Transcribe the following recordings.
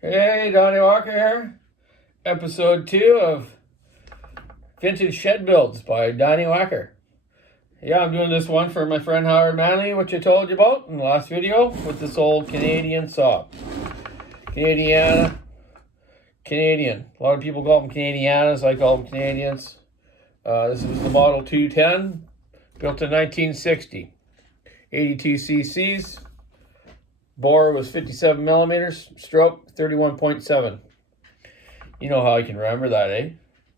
Hey, Donny Walker here. Episode 2 of Vintage Shed Builds by Donny Walker. Yeah, I'm doing this one for my friend Howard Manley, which I told you about in the last video, with this old Canadian saw. Canadian. A lot of people call them Canadianas, I call them Canadians. This was the Model 210, built in 1960. 82 cc's. Bore was 57 millimeters, stroke 31.7. You know how I can remember that, eh?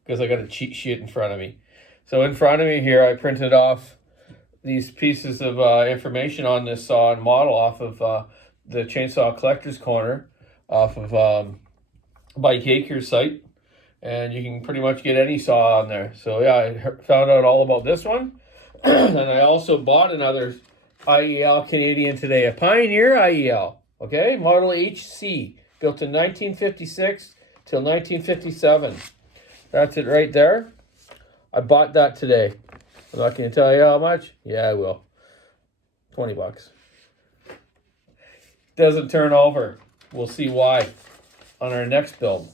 Because I got a cheat sheet in front of me. So in front of me here, I printed off these pieces of information on this saw and model off of the Chainsaw Collector's Corner, off of Bike Acres site. And you can pretty much get any saw on there. So yeah, I found out all about this one. And I also bought another IEL Canadian today, a Pioneer IEL, okay, Model HC, built in 1956 till 1957. That's it right there. I bought that today. I'm not going to tell you how much. Yeah, I will. 20 bucks. Doesn't turn over. We'll see why on our next build.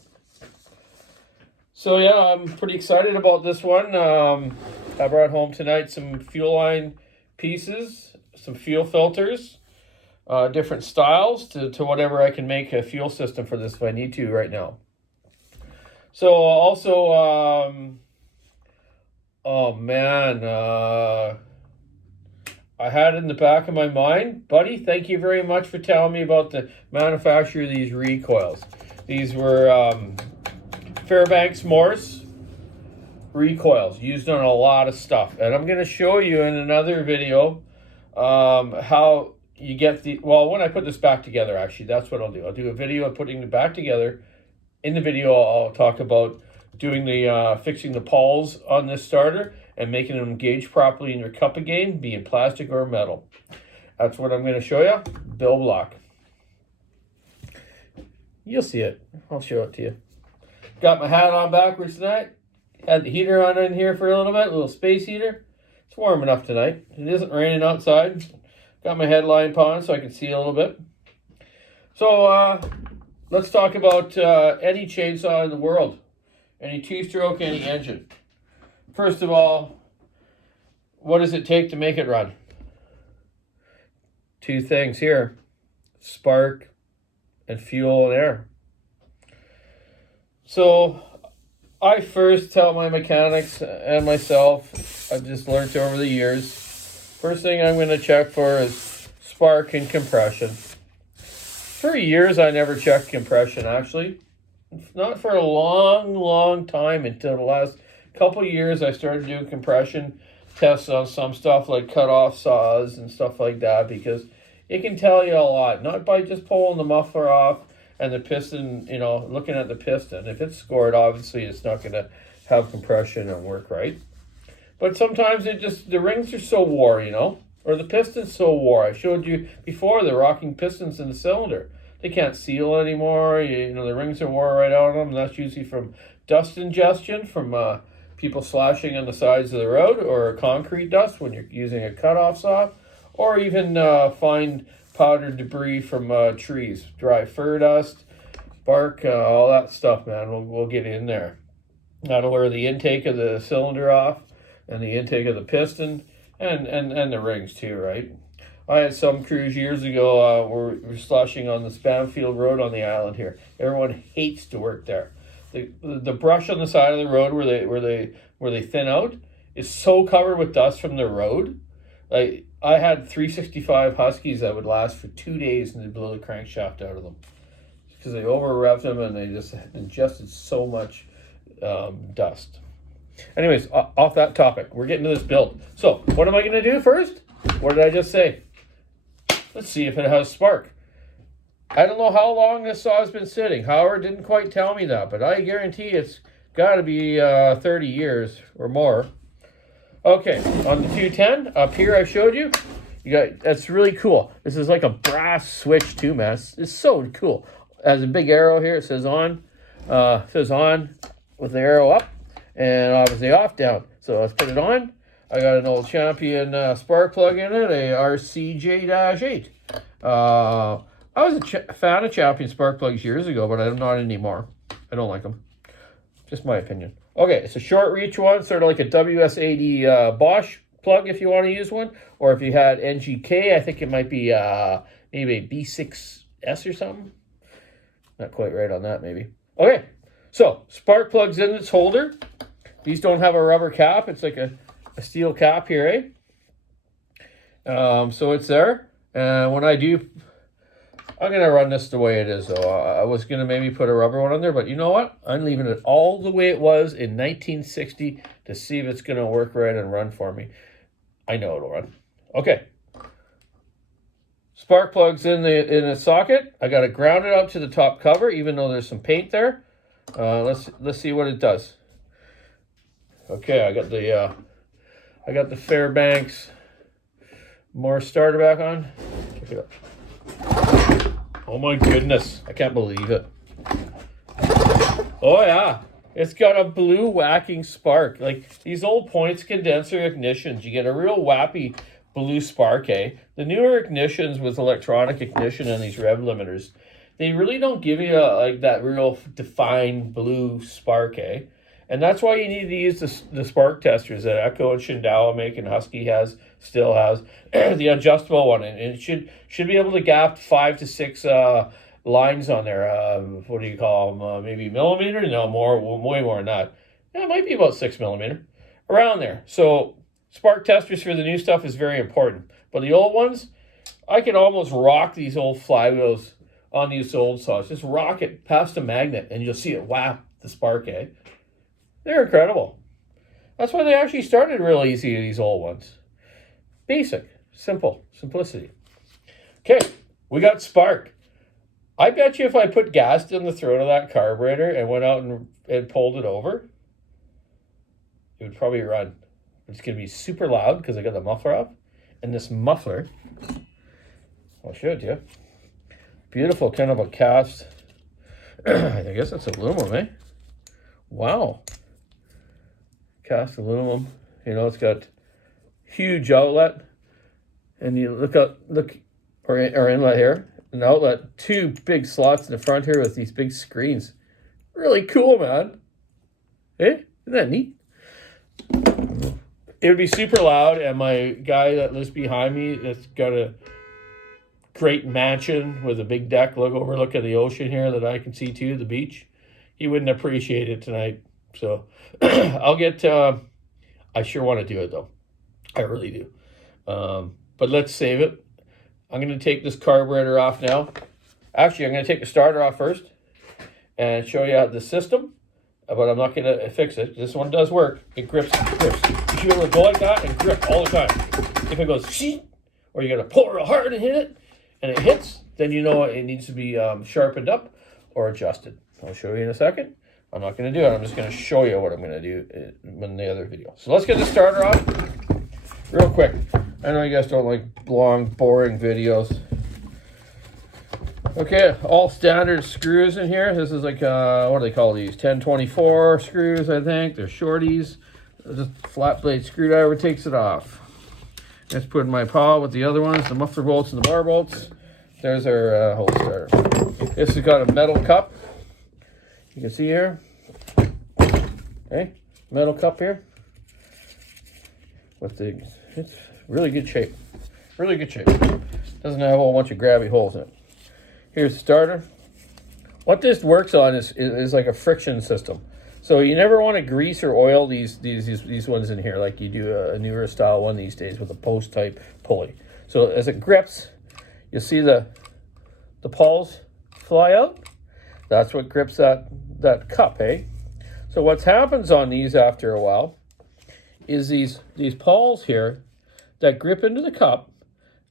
So yeah, I'm pretty excited about this one. I brought home tonight some fuel line pieces, some fuel filters, different styles to whatever I can make a fuel system for this if I need to right now. So also, oh man, I had it in the back of my mind, buddy, thank you very much for telling me about the manufacture of these recoils. These were Fairbanks Morse recoils used on a lot of stuff, and I'm going to show you in another video how you get the, well, when I put this back together, actually, that's what I'll do. I'll do a video of putting it back together. In the video, I'll talk about doing the fixing the pawls on this starter and making them engage properly in your cup again, be it plastic or metal. That's what I'm going to show you. Build block. You'll see it. I'll show it to you. Got my hat on backwards tonight. Had the heater on in here for a little space heater. It's warm enough tonight. It isn't raining outside. Got my headlamp on so I can see a little bit. So let's talk about any chainsaw in the world. Any two-stroke, any engine. First of all, what does it take to make it run? Two things here. Spark and fuel and air. So I first tell my mechanics and myself, I've just learned over the years, first thing I'm going to check for is spark and compression. For years, I never checked compression, actually. Not for a long time until the last couple of years, I started doing compression tests on some stuff like cut-off saws and stuff like that, because it can tell you a lot, not by just pulling the muffler off and the piston, you know, looking at the piston. If it's scored, obviously it's not going to have compression and work right. But sometimes it just, the rings are so wore, you know, or the piston's so wore. I showed you before the rocking pistons in the cylinder. They can't seal anymore. You know, the rings are wore right out of them. And that's usually from dust ingestion, from people slashing on the sides of the road, or concrete dust when you're using a cutoff saw, or even fine powdered debris from trees, dry fir dust, bark, all that stuff, man. We'll get in there. That'll wear the intake of the cylinder off and the intake of the piston and the rings too, right? I had some crews years ago we're slushing on the Spamfield Road on the island here. Everyone hates to work there. The brush on the side of the road where they thin out is so covered with dust from the road. Like, I had 365 Huskies that would last for 2 days and they'd blow the crankshaft out of them because they over revved them and they just ingested so much dust. Anyways, off that topic, we're getting to this build. So what am I going to do first? What did I just say? Let's see if it has spark. I don't know how long this saw has been sitting. Howard didn't quite tell me that, but I guarantee it's got to be 30 years or more. Okay, on the 210, up here I showed you, that's really cool. This is like a brass switch too, man. It's so cool. It has a big arrow here. It says on. With the arrow up, and obviously off down. So let's put it on. I got an old Champion spark plug in it, a RCJ-8. I was a fan of Champion spark plugs years ago, but I'm not anymore. I don't like them. Just my opinion. Okay, it's a short reach one, sort of like a WS-80 Bosch plug if you want to use one. Or if you had NGK, I think it might be maybe a B6S or something. Not quite right on that, maybe. Okay, so spark plug's in its holder. These don't have a rubber cap. It's like a steel cap here, so it's there. And when I do, I'm going to run this the way it is, though. I was going to maybe put a rubber one on there, but you know what? I'm leaving it all the way it was in 1960 to see if it's going to work right and run for me. I know it'll run. Okay. Spark plug's in the socket. I got it grounded up to the top cover, even though there's some paint there. Let's see what it does. Okay, I got the Fairbanks Morse starter back on. Check it out. Oh my goodness, I can't believe it. Oh yeah, it's got a blue whacking spark. Like these old points condenser ignitions, you get a real wappy blue spark, eh? The newer ignitions with electronic ignition and these rev limiters, they really don't give you like that real defined blue spark, eh? And that's why you need to use the spark testers that Echo and Shindawa make and Husky still has, the adjustable one. And it should be able to gap 5 to 6 lines on there. What do you call them? Maybe millimeter? No, way more than that. Yeah, it might be about 6 millimeter, around there. So spark testers for the new stuff is very important. But the old ones, I can almost rock these old flywheels on these old saws. Just rock it past a magnet and you'll see it whap the spark, eh? They're incredible. That's why they actually started real easy, these old ones. Basic, simple, simplicity. Okay, we got spark. I bet you if I put gas down the throat of that carburetor and went out and pulled it over, it would probably run. It's going to be super loud because I got the muffler up. And this muffler, I'll show it to you. Beautiful kind of a cast. I guess that's aluminum, eh? Wow. Cast aluminum. You know, it's got huge outlet. And you look or inlet here. An outlet. 2 big slots in the front here with these big screens. Really cool, man. Eh? Isn't that neat? It would be super loud, and my guy that lives behind me that's got a great mansion with a big deck overlooking the ocean here that I can see too, the beach. He wouldn't appreciate it tonight. So I'll get I sure want to do it though. I really do. But let's save it. I'm going to take this carburetor off now. Actually, I'm going to take the starter off first and show you the system. But I'm not going to fix it. This one does work. It grips. You should be able to go like that and grip all the time. If it goes, sheet, or you got to pull real hard and hit it, and it hits, then you know it needs to be sharpened up or adjusted. I'll show you in a second. I'm not going to do it. I'm just going to show you what I'm going to do in the other video. So let's get the starter off real quick. I know you guys don't like long, boring videos. Okay, all standard screws in here. This is like, what do they call these? 1024 screws, I think. They're shorties. Just flat blade screwdriver takes it off. Let's put in my paw with the other ones, the muffler bolts and the bar bolts. There's our whole starter. This has got a metal cup. You can see here. Okay, metal cup here. It's really good shape. Really good shape. Doesn't have a whole bunch of grabby holes in it. Here's the starter. What this works on is like a friction system. So you never want to grease or oil these ones in here like you do a newer style one these days with a post type pulley. So as it grips, you'll see the pawls fly out. That's what grips that cup, eh? So what happens on these after a while is these pawls here that grip into the cup,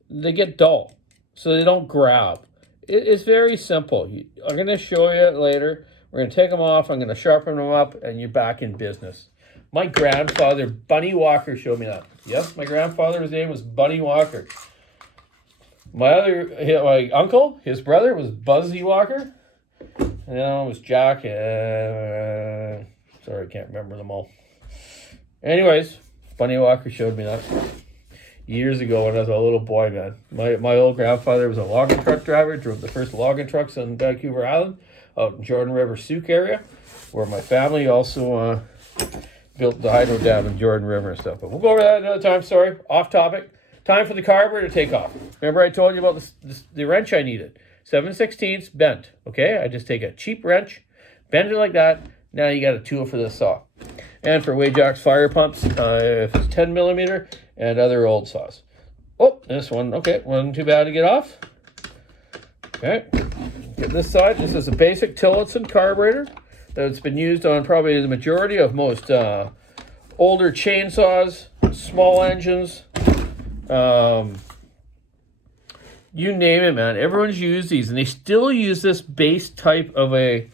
they get dull, so they don't grab. It's very simple. I'm going to show you it later. We're going to take them off. I'm going to sharpen them up, and you're back in business. My grandfather, Bunny Walker, showed me that. Yes, my grandfather's name was Bunny Walker. My uncle, his brother, was Buzzy Walker. And the other one was Jack. Sorry, I can't remember them all. Anyways, Bunny Walker showed me that. years ago when I was a little boy, man. My old grandfather was a logging truck driver, drove the first logging trucks on Vancouver Island, out in Jordan River Souk area, where my family also built the hydro dam in Jordan River and stuff. But we'll go over that another time. Sorry, off topic. Time for the carburetor to take off. Remember I told you about the wrench I needed. 7/16 bent. Okay, I just take a cheap wrench, bend it like that. Now you got a tool for this saw. And for Wajax fire pumps, if it's 10 millimeter and other old saws. Oh, this one, okay, wasn't too bad to get off. Okay, get this side. This is a basic Tillotson carburetor that's been used on probably the majority of most older chainsaws, small engines, you name it, man. Everyone's used these, and they still use this base type of a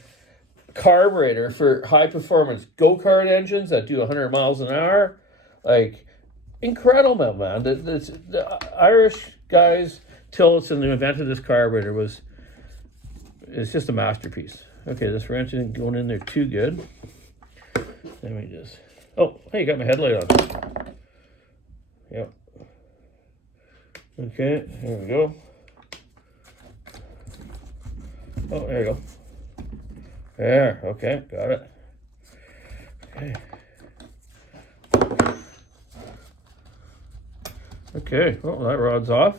carburetor for high performance go-kart engines that do 100 miles an hour. Like, incredible, man. The Irish guys, Tillotson, who invented this carburetor, it's just a masterpiece. Okay, this wrench isn't going in there too good. Let me just, oh, hey, you got my headlight on. Yep. Okay, here we go. Oh, there you go. There, okay, got it. Okay. Okay, well, that rod's off.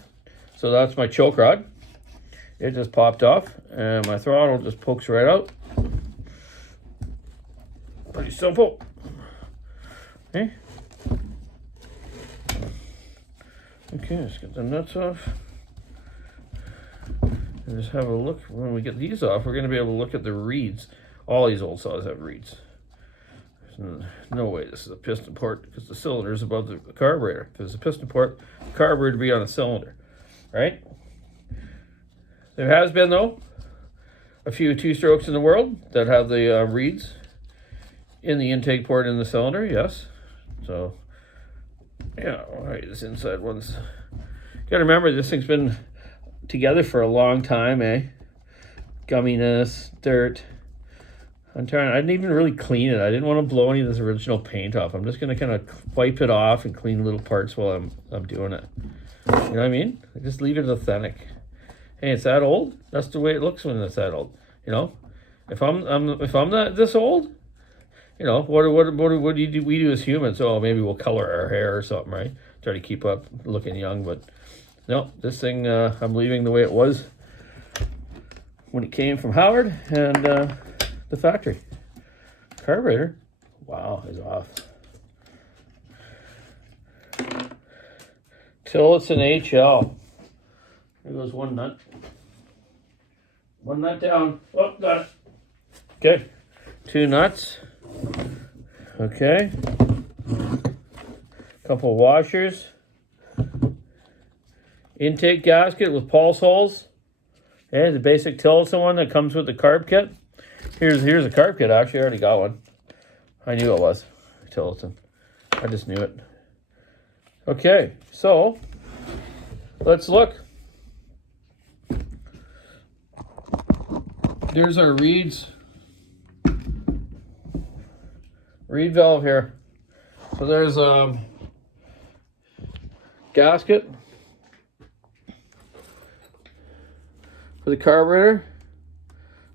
So that's my choke rod. It just popped off, and my throttle just pokes right out. Pretty simple. Okay. Okay, let's get the nuts off. And just have a look. When we get these off, we're going to be able to look at the reeds. All these old saws have reeds. There's no way this is a piston port because the cylinder is above the carburetor. If it's a piston port, the carburetor would be on a cylinder, right? There has been, though, a few two-strokes in the world that have the reeds in the intake port in the cylinder, yes. So, yeah, all right, this inside one's... You got to remember, this thing's been together for a long time, eh? Gumminess, dirt. I didn't even really clean it. I didn't want to blow any of this original paint off. I'm just going to kind of wipe it off and clean little parts while I'm doing it. You know what I mean? I just leave it authentic. Hey, it's that old. That's the way it looks when it's that old. You know, if I'm not this old, you know, what do you do? We do as humans. Oh, maybe we'll color our hair or something, right? Try to keep up looking young, but no, this thing I'm leaving the way it was when it came from Howard and the factory. Carburetor, wow, is off. Tillotson HL. There goes one nut. One nut down. Oh, got it. Okay. Two nuts. Okay. Couple washers. Intake gasket with pulse holes. Okay, the basic Tillotson one that comes with the carb kit. Here's a carb kit. Actually, I already got one. I knew it was Tillotson. I just knew it. Okay, so let's look. There's our reed valve here. So there's gasket for the carburetor.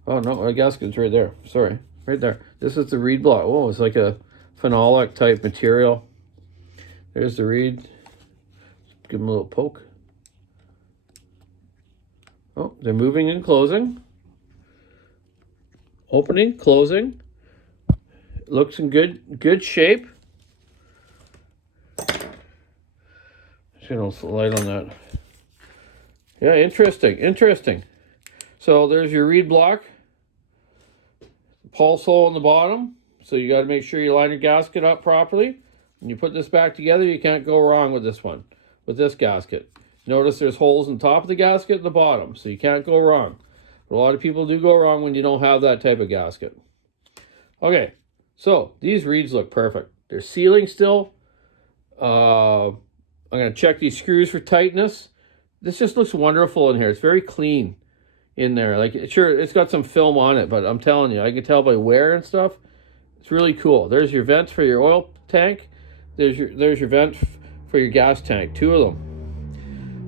Oh no, the gasket's right there. Sorry, right there. This is the reed block. Oh, it's like a phenolic type material. There's the reed. Give them a little poke. Oh, they're moving and closing. Opening, closing. Looks in good shape. Just gonna light on that. Yeah, interesting. So there's your reed block. Pulse hole on the bottom. So you got to make sure you line your gasket up properly. When you put this back together, you can't go wrong with this one, with this gasket. Notice there's holes on top of the gasket and the bottom, so you can't go wrong. But a lot of people do go wrong when you don't have that type of gasket. Okay, so these reeds look perfect. They're sealing still. I'm going to check these screws for tightness. This just looks wonderful in here. It's very clean in there. Like, sure, it's got some film on it, but I'm telling you, I can tell by wear and stuff. It's really cool. There's your vent for your oil tank. There's your vent for your gas tank, 2 of them.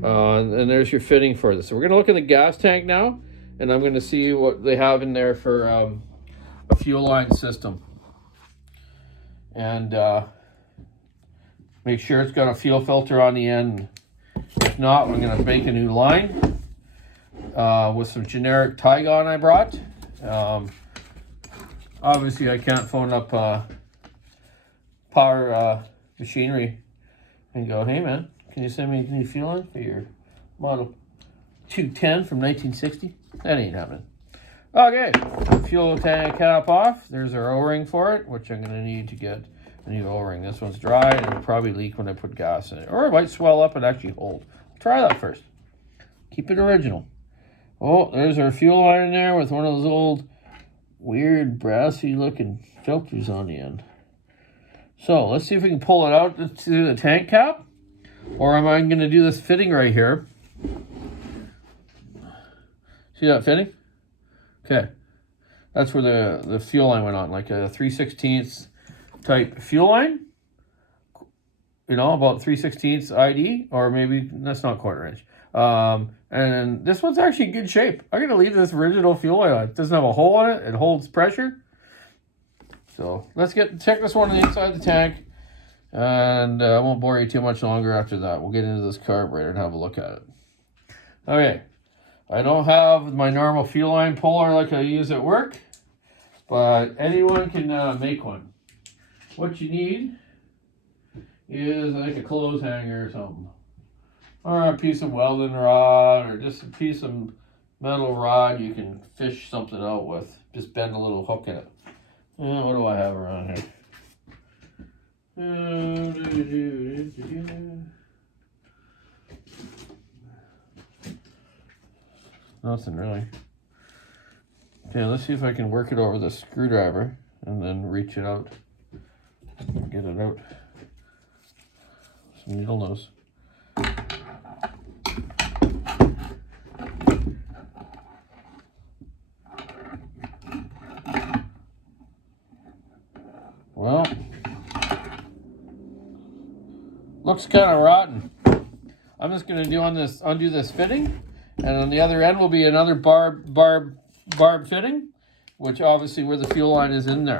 And there's your fitting for this. So we're going to look at the gas tank now, and I'm going to see what they have in there for a fuel line system. And make sure it's got a fuel filter on the end. If not, we're going to make a new line with some generic Tygon I brought. Obviously, I can't phone up Power Machinery and go, hey man, can you send me a new fuel line for your model 210 from 1960? That ain't happening. Okay, fuel tank cap off. There's our O-ring for it, which I'm going to need to get a new O-ring. This one's dry and it'll probably leak when I put gas in it. Or it might swell up and actually hold. Try that first. Keep it original. Oh, there's our fuel line in there with one of those old weird brassy looking filters on the end. So let's see if we can pull it out to the tank cap. Or am I going to do this fitting right here? See that fitting? Okay. That's where the fuel line went on, like a 3/16 type fuel line. You know, about 3/16 ID, or maybe that's not quarter inch. And this one's actually in good shape. I'm going to leave this original fuel line on. It doesn't have a hole in it. It holds pressure. So let's check this one on the inside of the tank. And I won't bore you too much longer after that. We'll get into this carburetor and have a look at it. Okay. I don't have my normal fuel line puller like I use at work, but anyone can make one. What you need is like a clothes hanger or something, or a piece of welding rod, or just a piece of metal rod you can fish something out with. Just bend a little hook in it. What do I have around here? Nothing really. Okay, let's see if I can work it over the screwdriver and then reach it out. Get it out. Some needle nose. Well, looks kind of rotten. I'm just going to undo this fitting, and on the other end will be another barb fitting, which obviously where the fuel line is in there.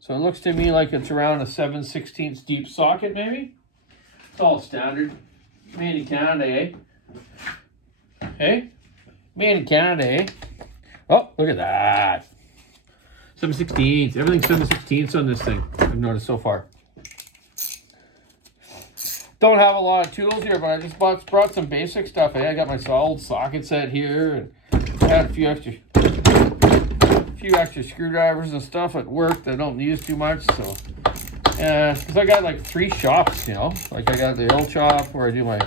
So it looks to me like it's around a 7/16 deep socket, maybe. It's all standard. Made in Canada, eh? Hey? Made in Canada, eh? Oh, look at that. 7/16. Everything's 7/16 on this thing, I've noticed so far. Don't have a lot of tools here, but I just brought some basic stuff. Hey, I got my old socket set here, and I had a few extra screwdrivers and stuff at work that I don't use too much. So, because I got like 3 shops, you know, like I got the oil shop where I do my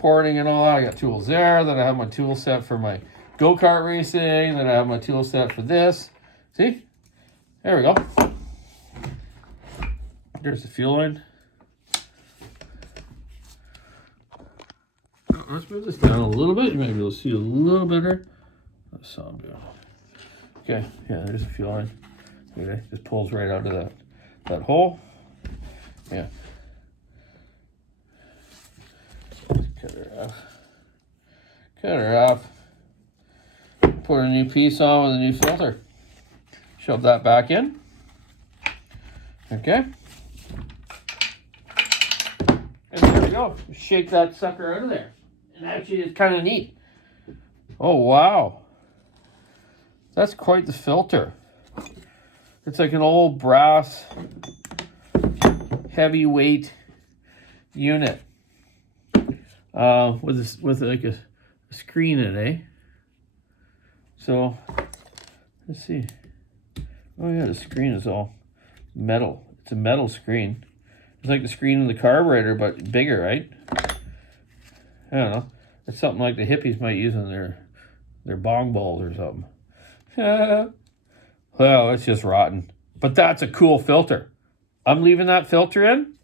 porting and all that. I got tools there. Then I have my tool set for my go-kart racing. Then I have my tool set for this. See? There we go. There's the fuel line. Let's move this down a little bit. You might be able to see a little better. That sound good. Okay, yeah, there's the fuel line. Okay, just pulls right out of that hole. Yeah. Let's cut her off. Cut her off. Put a new piece on with a new filter. Shove that back in. Okay. And there we go. Shake that sucker out of there. And actually, it's kind of neat. Oh, wow. That's quite the filter. It's like an old brass, heavyweight unit. With like a screen in it, eh? So, let's see. Oh yeah, the screen is all metal. It's a metal screen. It's like the screen of the carburetor, but bigger, right? I don't know. It's something like the hippies might use in their bong bowls or something. Well, it's just rotten. But that's a cool filter. I'm leaving that filter in.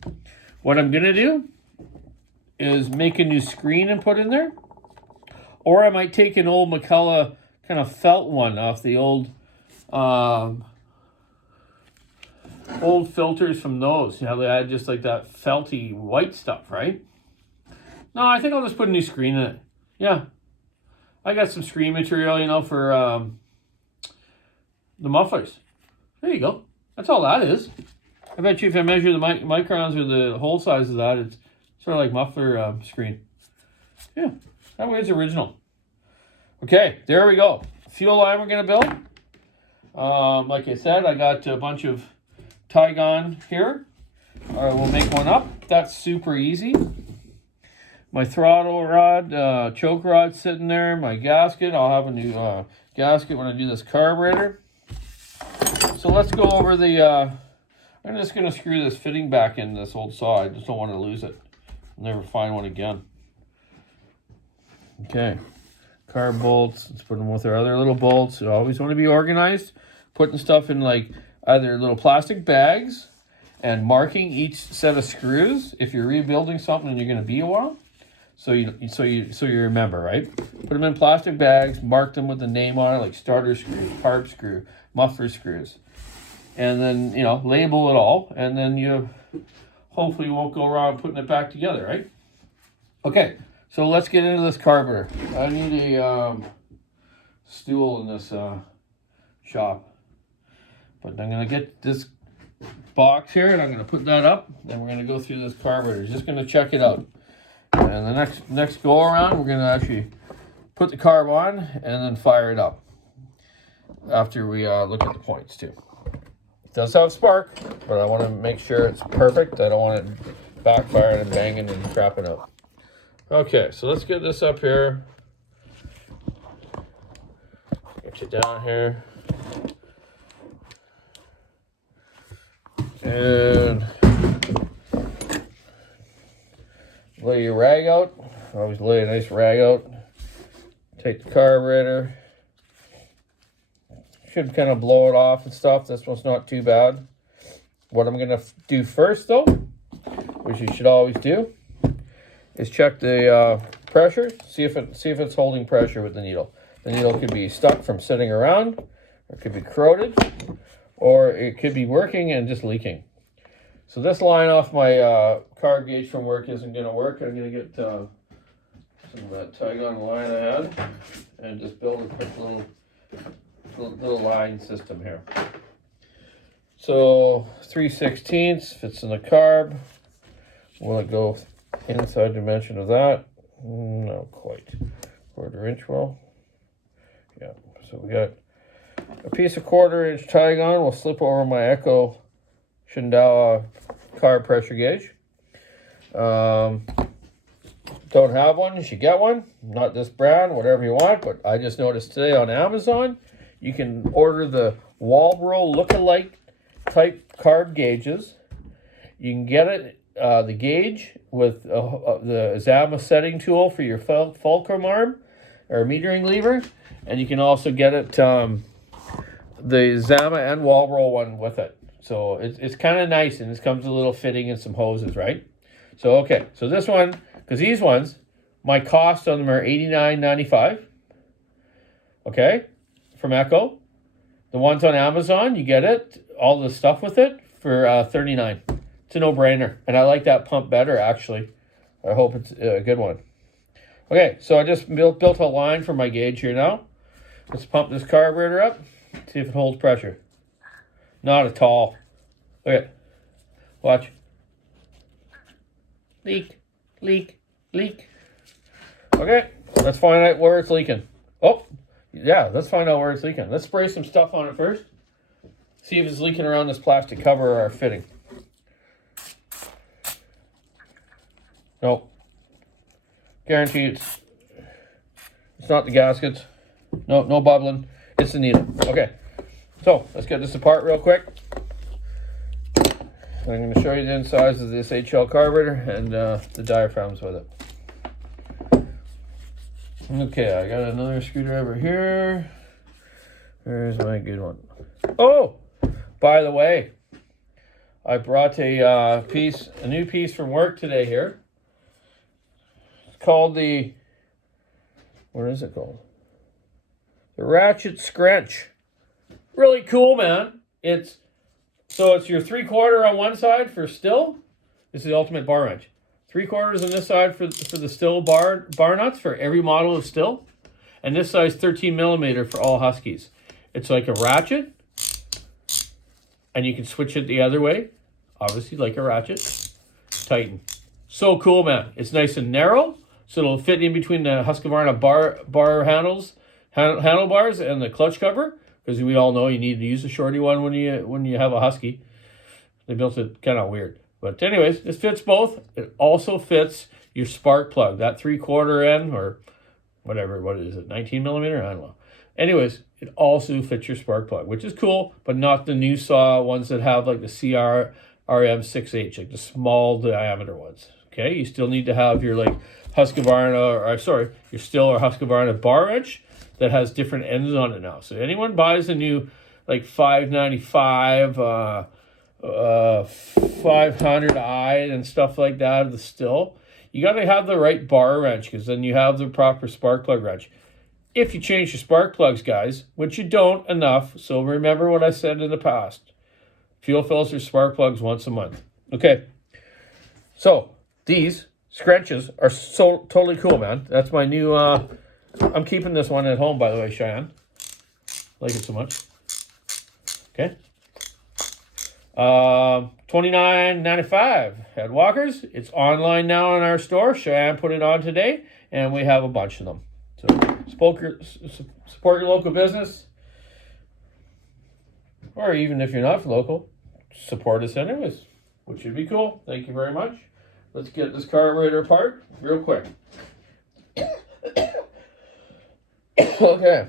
What I'm going to do is make a new screen and put in there. Or I might take an old McCullough kind of felt one off the old old filters from those. You know, they had just like that felty white stuff, right? No, I think I'll just put a new screen in it. Yeah. I got some screen material, you know, for the mufflers. There you go. That's all that is. I bet you if I measure the microns or the hole size of that, it's sort of like muffler screen. Yeah, that way it's original. Okay, there we go. Fuel line we're going to build. Like I said, I got a bunch of Tygon here. We'll make one up. That's super easy. My throttle rod, choke rod sitting there. My gasket. I'll have a new gasket when I do this carburetor. So let's go over the... I'm just going to screw this fitting back in this old saw. I just don't want to lose it. I'll never find one again. Okay. Carb bolts. Let's put them with our other little bolts. You always want to be organized. Putting stuff in like either little plastic bags and marking each set of screws if you're rebuilding something and you're going to be a while. So you remember, right? Put them in plastic bags, mark them with the name on it, like starter screw, carb screw, muffler screws. And then, you know, label it all, and then you hopefully won't go around putting it back together, right? Okay, so let's get into this carburetor. I need a stool in this shop. But I'm going to get this box here, and I'm going to put that up, and we're going to go through this carburetor. Just going to check it out. And the next go around, we're going to actually put the carb on, and then fire it up. After we look at the points, too. It does have spark, but I want to make sure it's perfect. I don't want it backfiring and banging and crapping out. Okay, so let's get this up here. Get you down here. And lay your rag out. Always lay a nice rag out. Take the carburetor. Should kind of blow it off and stuff. This one's not too bad. What I'm going to do first, though, which you should always do, is check the pressure. See if it's holding pressure with the needle. The needle could be stuck from sitting around, or it could be corroded, or it could be working and just leaking. So this line off my carb gauge from work isn't going to work. I'm going to get some of that Tygon line I had and just build a quick little line system here. So 3/16 fits in the carb. Will it go inside dimension of that? No, quite. 1/4 inch will. Yeah. So we got a piece of 1/4 inch Tygon. We'll slip over my Echo Shindao carb pressure gauge. Don't have one, you should get one. Not this brand, whatever you want, but I just noticed today on Amazon, you can order the Walbro look-alike type carb gauges. You can get it, the gauge with the Zama setting tool for your fulcrum arm or metering lever. And you can also get it, the Zama and Walbro one with it. So it's kind of nice, and this comes with a little fitting and some hoses, right? So, okay, so this one, because these ones, my cost on them are $89.95, okay, from Echo. The ones on Amazon, you get it, all the stuff with it, for $39. It's a no-brainer, and I like that pump better, actually. I hope it's a good one. Okay, so I just built a line for my gauge here now. Let's pump this carburetor up, see if it holds pressure. Not at all. Okay, watch. Leak, leak, leak. Okay, let's find out where it's leaking. Oh, yeah, let's find out where it's leaking. Let's spray some stuff on it first. See if it's leaking around this plastic cover or our fitting. Nope. Guarantee it's not the gaskets. No, no bubbling. It's the needle. Okay. So, let's get this apart real quick. I'm going to show you the insides of this HL carburetor and the diaphragms with it. Okay, I got another screwdriver here. Where's my good one? Oh, by the way, I brought a new piece from work today here. It's called what is it called? The Ratchet Scrunch. Really cool, man. It's So it's your 3/4 on one side for still. This is the ultimate bar wrench. 3/4 on this side for the still bar nuts for every model of still. And this size 13 millimeter for all Huskies. It's like a ratchet. And you can switch it the other way. Obviously like a ratchet. Tighten. So cool, man. It's nice and narrow. So it'll fit in between the Husqvarna bar handlebars and the clutch cover, because we all know you need to use the shorty one when you have a Husky. They built it kind of weird, but anyways, this fits both. It also fits your spark plug, that 3/4 end or whatever. What is it? 19 millimeter? I don't know. Anyways, it also fits your spark plug, which is cool, but not the new saw ones that have like the CRM6H, like the small diameter ones. Okay, you still need to have your like Husqvarna, your Still or Husqvarna bar wrench that has different ends on it now. So anyone buys a new like 595, 500i and stuff like that, the Still, you got to have the right bar wrench, because then you have the proper spark plug wrench. If you change your spark plugs, guys, which you don't enough, so remember what I said in the past. Fuel filter spark plugs once a month. Okay, so these scrunches are so totally cool, man. That's my new, I'm keeping this one at home, by the way, Cheyenne. Like it so much. Okay. $29.95 at Walker's. It's online now in our store. Cheyenne put it on today, and we have a bunch of them. So support your local business, or even if you're not local, support us anyways, which would be cool. Thank you very much. Let's get this carburetor apart real quick. Okay,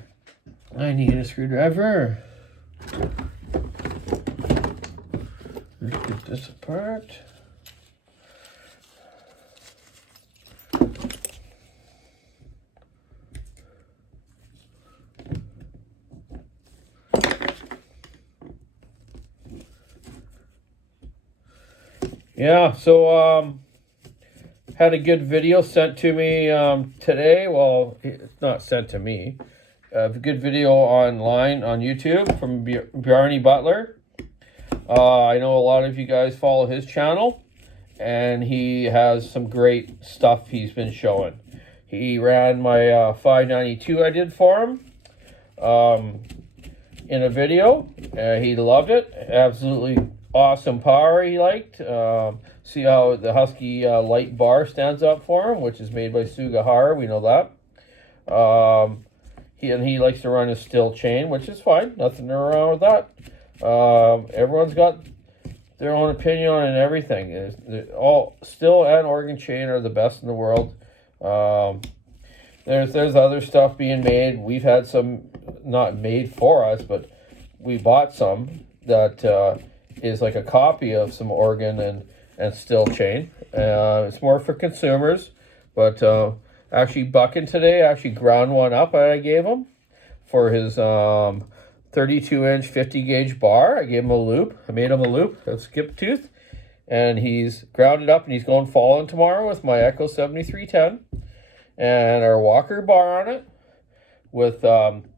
I need a screwdriver. Let's get this apart. Yeah, so had a good video sent to me today. Well, it's not sent to me. A good video online on YouTube from Bjarne Butler. I know a lot of you guys follow his channel, and he has some great stuff he's been showing. He ran my 592 I did for him in a video. He loved it. Absolutely awesome power he liked. See how the Husky light bar stands up for him, which is made by Sugihara. We know that. He likes to run a Still chain, which is fine. Nothing wrong with that. Everyone's got their own opinion on everything. All Still and Organ chain are the best in the world. There's other stuff being made. We've had some not made for us, but we bought some that is like a copy of some Organ and Still chain. It's more for consumers, but actually Buckin today actually ground one up I gave him for his 32-inch 50 gauge bar. I gave him a loop. I made him a loop, a skip tooth, and he's ground it up, and he's going falling tomorrow with my Echo 7310 and our Walker bar on it with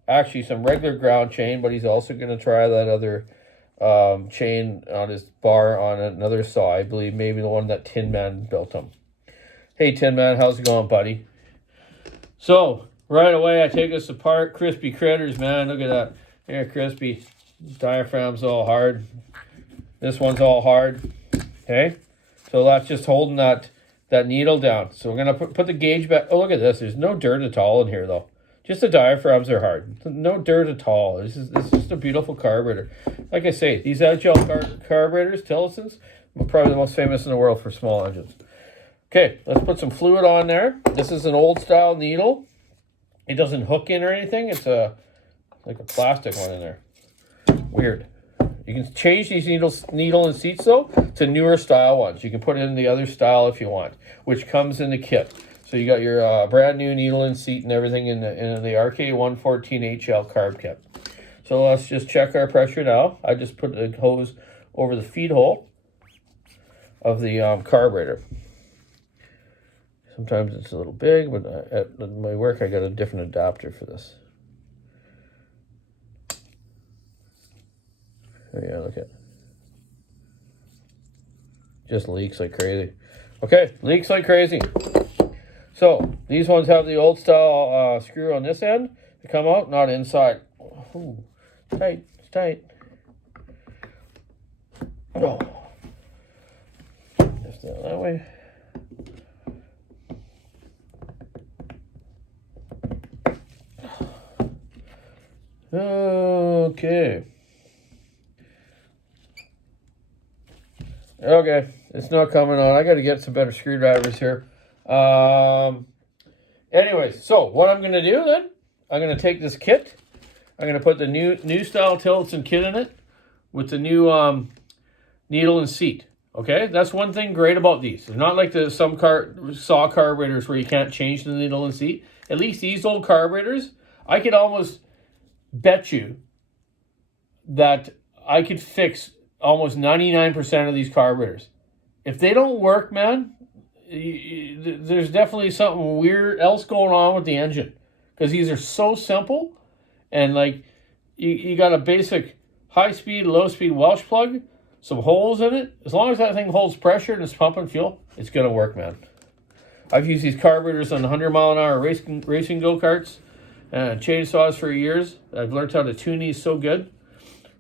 actually some regular ground chain, but he's also going to try that other chain on his bar on another saw. I believe maybe the one that Tin Man built him. Hey Tin Man, how's it going, buddy? So right away I take this apart. Crispy critters, man. Look at that. Here, crispy. Diaphragm's all hard. This one's all hard. Okay, so that's just holding that needle down. So we're gonna put the gauge back. Oh, look at this. There's no dirt at all in here though. Just the diaphragms are hard. No dirt at all. This is just a beautiful carburetor. Like I say, these Agile carburetors, Tillison's, are probably the most famous in the world for small engines. Okay, let's put some fluid on there. This is an old style needle. It doesn't hook in or anything. It's like a plastic one in there. Weird. You can change these needle and seats though to newer style ones. You can put it in the other style if you want, which comes in the kit. So you got your brand new needle and seat and everything in the RK114HL carb kit. So let's just check our pressure now. I just put the hose over the feed hole of the carburetor. Sometimes it's a little big, but at my work I got a different adapter for this. Oh yeah, look at it. Just leaks like crazy. Okay, leaks like crazy. So these ones have the old style screw on this end to come out, not inside. Ooh, tight, it's tight. Oh. Just that way. Okay. Okay, it's not coming on. I got to get some better screwdrivers here. Anyways, so what I'm going to do then, I'm going to take this kit. I'm going to put the new style Tillotson kit in it with the new needle and seat. Okay, that's one thing great about these. They're not like some saw carburetors where you can't change the needle and seat. At least these old carburetors, I could almost bet you that I could fix almost 99% of these carburetors. If they don't work, man, there's definitely something weird else going on with the engine, because these are so simple, and like you got a basic high speed, low speed Welsh plug, some holes in it. As long as that thing holds pressure and it's pumping fuel, it's gonna work, man. I've used these carburetors on 100-mile-an-hour racing go-karts and chainsaws for years. I've learned how to tune these so good.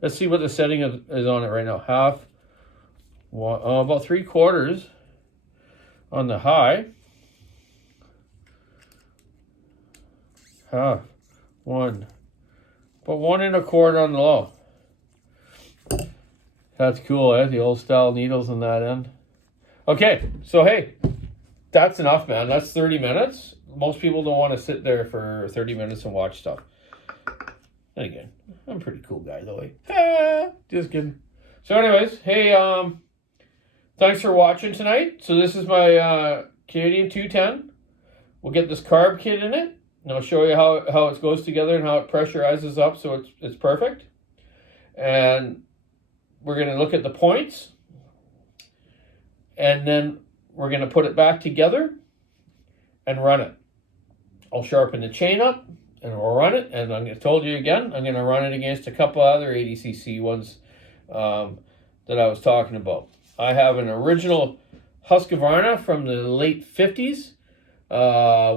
Let's see what the setting is on it right now. Half, about 3/4 on the high. Half, one, but 1 1/4 on the low. That's cool, eh? The old style needles on that end. Okay, so hey, that's enough, man. That's 30 minutes. Most people don't want to sit there for 30 minutes and watch stuff. And again, I'm a pretty cool guy though. Just kidding. So anyways, hey, thanks for watching tonight. So this is my Canadian 210. We'll get this carb kit in it, and I'll show you how it goes together and how it pressurizes up so it's perfect. And we're going to look at the points, and then we're going to put it back together and run it. I'll sharpen the chain up and we'll run it. And I told you again, I'm going to run it against a couple other 80cc ones that I was talking about. I have an original Husqvarna from the late 50s,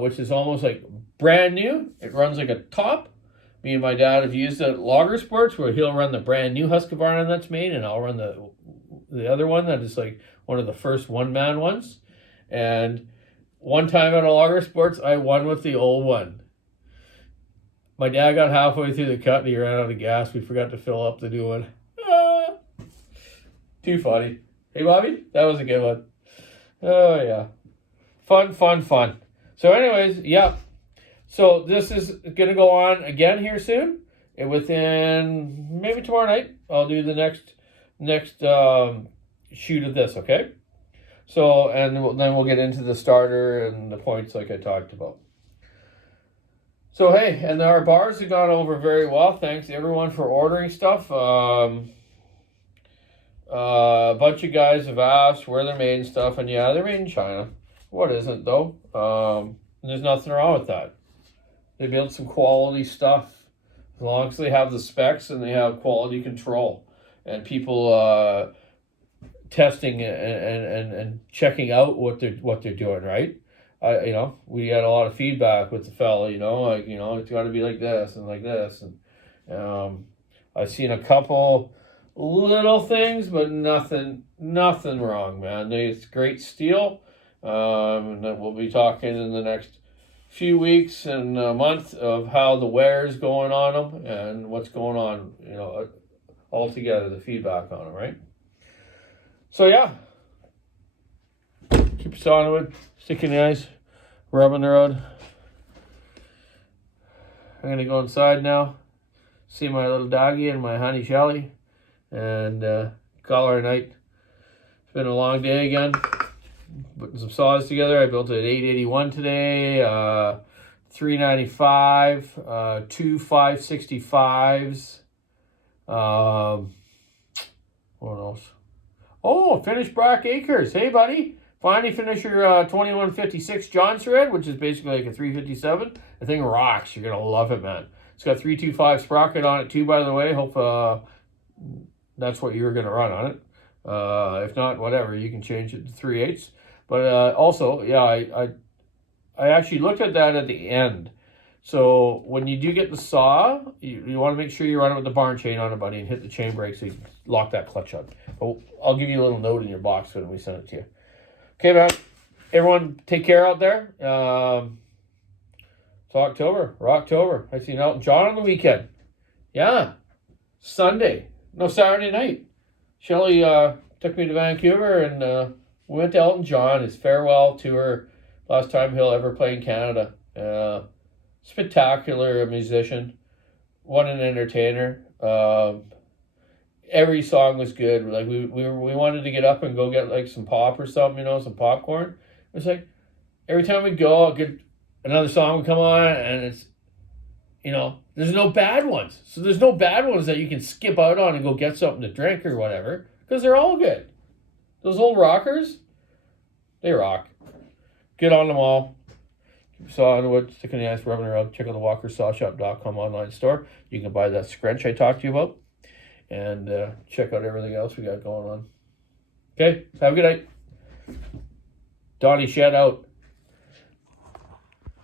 which is almost like brand new. It runs like a top. Me and my dad have used it at Logger Sports, where he'll run the brand new Husqvarna that's made, and I'll run the other one that is like one of the first one-man ones. And one time at a Logger Sports, I won with the old one. My dad got halfway through the cut and he ran out of gas. We forgot to fill up the new one. Too funny. Hey, Bobby, that was a good one. Oh, yeah. Fun. So anyways, yeah. So this is going to go on again here soon. And within maybe tomorrow night, I'll do the next shoot of this, okay? So, and then we'll get into the starter and the points like I talked about. So, hey, and our bars have gone over very well. Thanks, everyone, for ordering stuff. A bunch of guys have asked where they're made and stuff. And, yeah, they're made in China. What isn't, though? And there's nothing wrong with that. They build some quality stuff. As long as they have the specs and they have quality control. And people testing and checking out what they're doing, right? We had a lot of feedback with the fella, it's got to be like this and like this, and I've seen a couple little things, but nothing wrong, man. It's great steel, and then we'll be talking in the next few weeks and a month of how the wear is going on them and what's going on, altogether, the feedback on them, right? So yeah, keep your saw on the wood, stick in the ice, rubbing the road. I'm gonna go inside now, see my little doggy and my honey Shelly, and call her a night. It's been a long day again, putting some saws together. I built an 881 today, 395, two 565s. What else? Oh, finished Brock Acres. Hey, buddy. Finally finished your 2156 John thread, which is basically like a 357. The thing rocks. You're going to love it, man. It's got 325 sprocket on it, too, by the way. Hope that's what you're going to run on it. If not, whatever, you can change it to 3/8. But also, yeah, I actually looked at that at the end. So when you do get the saw, you want to make sure you run it with the barn chain on it, buddy, and hit the chain brake so you can lock that clutch on. But I'll give you a little note in your box when we send it to you. Okay, man. Everyone, take care out there. It's October. We're October. I seen Elton John on the weekend. Yeah. Sunday. No, Saturday night. Shelly took me to Vancouver, and we went to Elton John, his farewell tour. Last time he'll ever play in Canada. Spectacular musician. What an entertainer. Every song was good. Like we wanted to get up and go get like some pop or something, some popcorn. It was like every time we go, another song would come on, and it's, there's no bad ones. So there's no bad ones that you can skip out on and go get something to drink or whatever, because they're all good. Those old rockers, they rock. Get on them all. Saw in the wood, sticking the ice, rubbing around. Check out the walkersawshop.com online store. You can buy that scrunch I talked to you about. And check out everything else we got going on. Okay, have a good night. Donny, shout out.